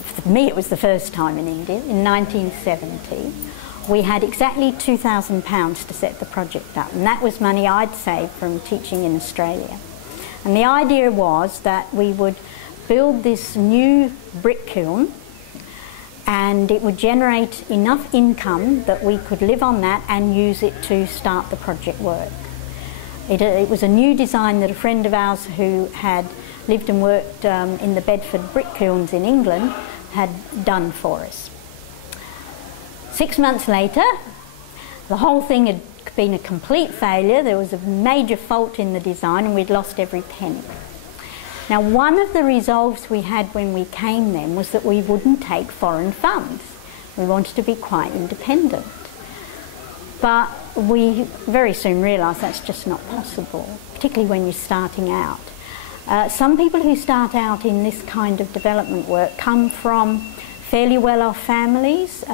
for me it was the first time in India, in 1970. We had exactly £2,000 to set the project up, and that was money I'd saved from teaching in Australia. And the idea was that we would build this new brick kiln, and it would generate enough income that we could live on that and use it to start the project work. It was a new design that a friend of ours who had lived and worked in the Bedford brick kilns in England had done for us. 6 months later, the whole thing had been a complete failure. There was a major fault in the design and we'd lost every penny. Now, one of the resolves we had when we came then was that we wouldn't take foreign funds. We wanted to be quite independent. But we very soon realised that's just not possible, particularly when you're starting out. Some people who start out in this kind of development work come from fairly well-off families.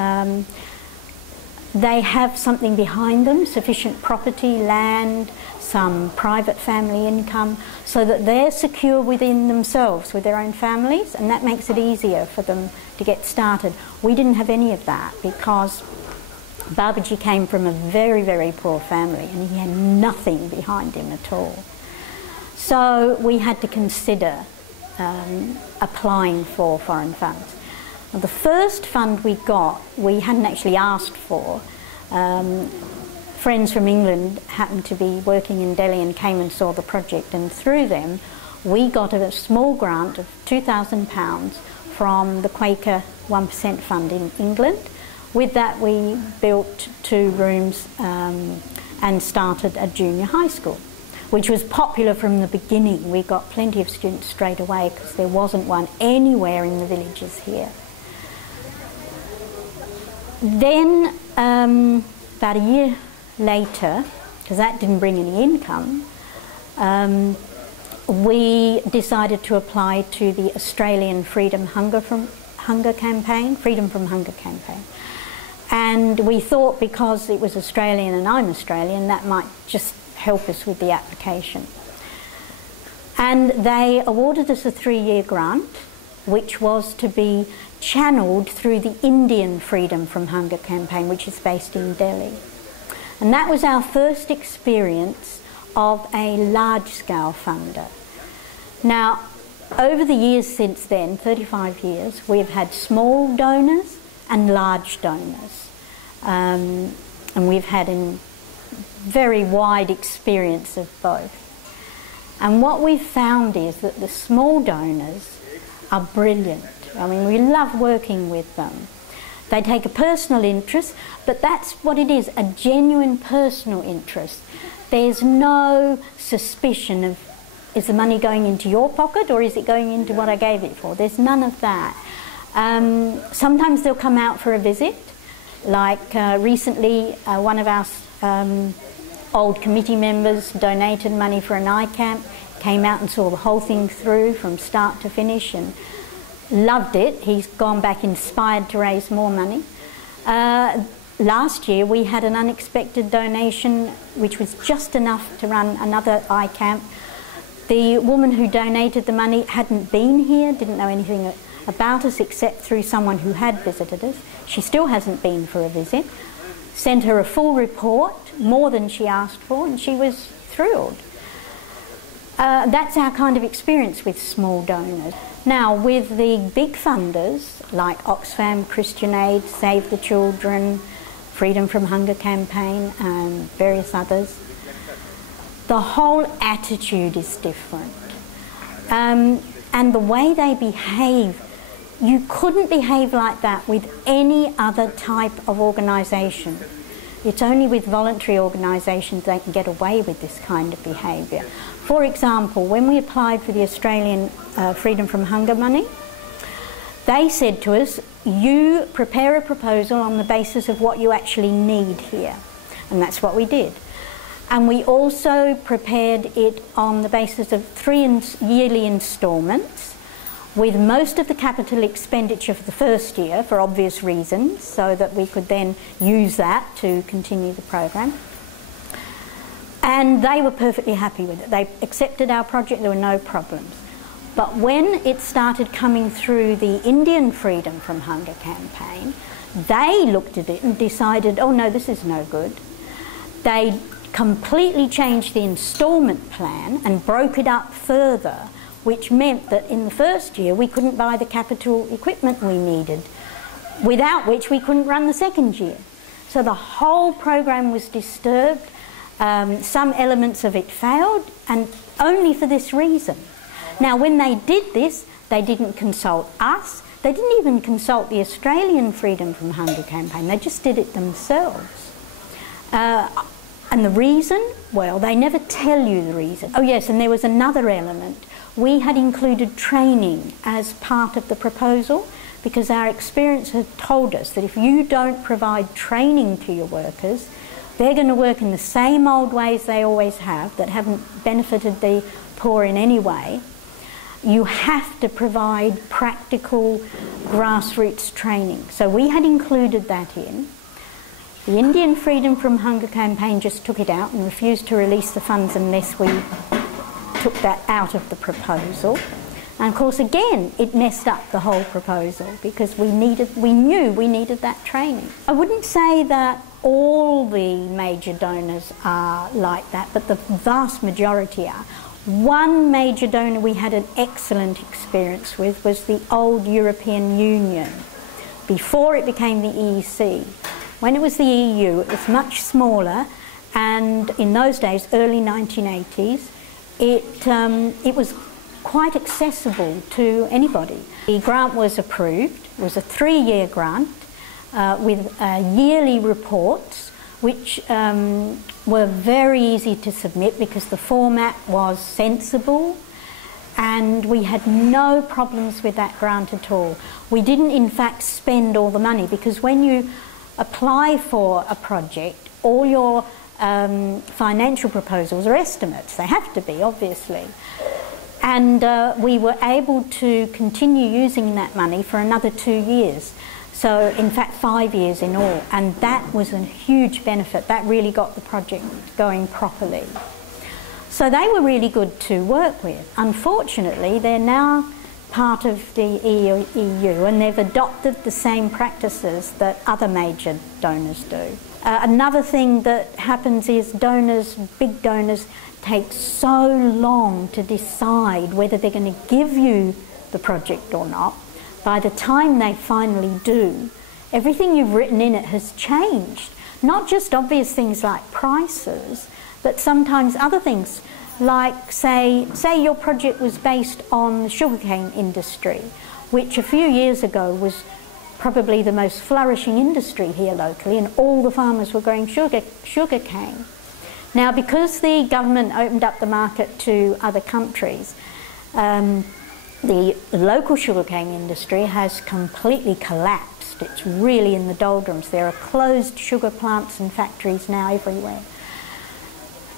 They have something behind them, sufficient property, land, some private family income, so that they're secure within themselves, with their own families, and that makes it easier for them to get started. We didn't have any of that because Babaji came from a very, very poor family and he had nothing behind him at all. So we had to consider applying for foreign funds. Now, the first fund we got, we hadn't actually asked for. Friends from England happened to be working in Delhi and came and saw the project, and through them we got a small grant of £2,000 from the Quaker 1% fund in England. With that we built 2 rooms and started a junior high school, which was popular from the beginning. We got plenty of students straight away because there wasn't one anywhere in the villages here. Then, about a year later, because that didn't bring any income, we decided to apply to the Australian Freedom from Hunger campaign. And we thought because it was Australian and I'm Australian, that might just help us with the application. And they awarded us a 3-year grant, which was to be channeled through the Indian Freedom from Hunger campaign, which is based in Delhi. And that was our first experience of a large-scale funder. Now, over the years since then, 35 years, we've had small donors and large donors. And we've had a very wide experience of both. And what we've found is that the small donors are brilliant. I mean, we love working with them. They take a personal interest, but that's what it is, a genuine personal interest. There's no suspicion of, is the money going into your pocket or is it going into what I gave it for? There's none of that. Sometimes they'll come out for a visit. Like recently, one of our old committee members donated money for an eye camp, came out and saw the whole thing through from start to finish and loved it. He's gone back inspired to raise more money. Last year we had an unexpected donation which was just enough to run another eye camp. The woman who donated the money hadn't been here, didn't know anything about us except through someone who had visited us. She still hasn't been for a visit. Sent her a full report, more than she asked for, and she was thrilled. That's our kind of experience with small donors. Now, with the big funders like Oxfam, Christian Aid, Save the Children, Freedom from Hunger campaign, and various others, the whole attitude is different. And the way they behave, you couldn't behave like that with any other type of organisation. It's only with voluntary organisations they can get away with this kind of behaviour. For example, when we applied for the Australian Freedom from Hunger money, they said to us, you prepare a proposal on the basis of what you actually need here. And that's what we did. And we also prepared it on the basis of 3 yearly instalments, with most of the capital expenditure for the first year, for obvious reasons, so that we could then use that to continue the program. And they were perfectly happy with it. They accepted our project, there were no problems. But when it started coming through the Indian Freedom from Hunger campaign, they looked at it and decided, oh no, this is no good. They completely changed the instalment plan and broke it up further, which meant that in the first year we couldn't buy the capital equipment we needed, without which we couldn't run the second year. So the whole program was disturbed. Some elements of it failed, and only for this reason. Now, when they did this, they didn't consult us. They didn't even consult the Australian Freedom from Hunger campaign. They just did it themselves. And the reason? Well, they never tell you the reason. Oh yes, and there was another element. We had included training as part of the proposal, because our experience had told us that if you don't provide training to your workers, they're going to work in the same old ways they always have, that haven't benefited the poor in any way. You have to provide practical grassroots training. So we had included that in. The Indian Freedom from Hunger campaign just took it out and refused to release the funds unless we took that out of the proposal. And of course, again, it messed up the whole proposal, because we knew we needed that training. I wouldn't say that all the major donors are like that, but the vast majority are. One major donor we had an excellent experience with was the old European Union, before it became the EEC. When it was the EU, it was much smaller, and in those days, early 1980s, it was quite accessible to anybody. The grant was approved. It was a 3-year grant with yearly reports, which were very easy to submit because the format was sensible, and we had no problems with that grant at all. We didn't in fact spend all the money, because when you apply for a project, all your financial proposals are estimates. They have to be, obviously. And we were able to continue using that money for another 2 years. So in fact 5 years in all, and that was a huge benefit. That really got the project going properly. So they were really good to work with. Unfortunately, they're now part of the EU, and they've adopted the same practices that other major donors do. Another thing that happens is big donors, take so long to decide whether they're going to give you the project or not. By the time they finally do, everything you've written in it has changed. Not just obvious things like prices, but sometimes other things. Like, say your project was based on the sugarcane industry, which a few years ago was probably the most flourishing industry here locally, and all the farmers were growing sugarcane. Now, because the government opened up the market to other countries, the local sugarcane industry has completely collapsed. It's really in the doldrums. There are closed sugar plants and factories now everywhere.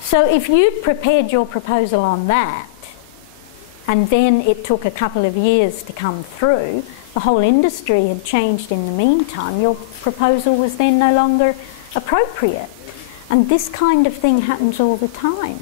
So if you'd prepared your proposal on that, and then it took a couple of years to come through, the whole industry had changed in the meantime, your proposal was then no longer appropriate. And this kind of thing happens all the time.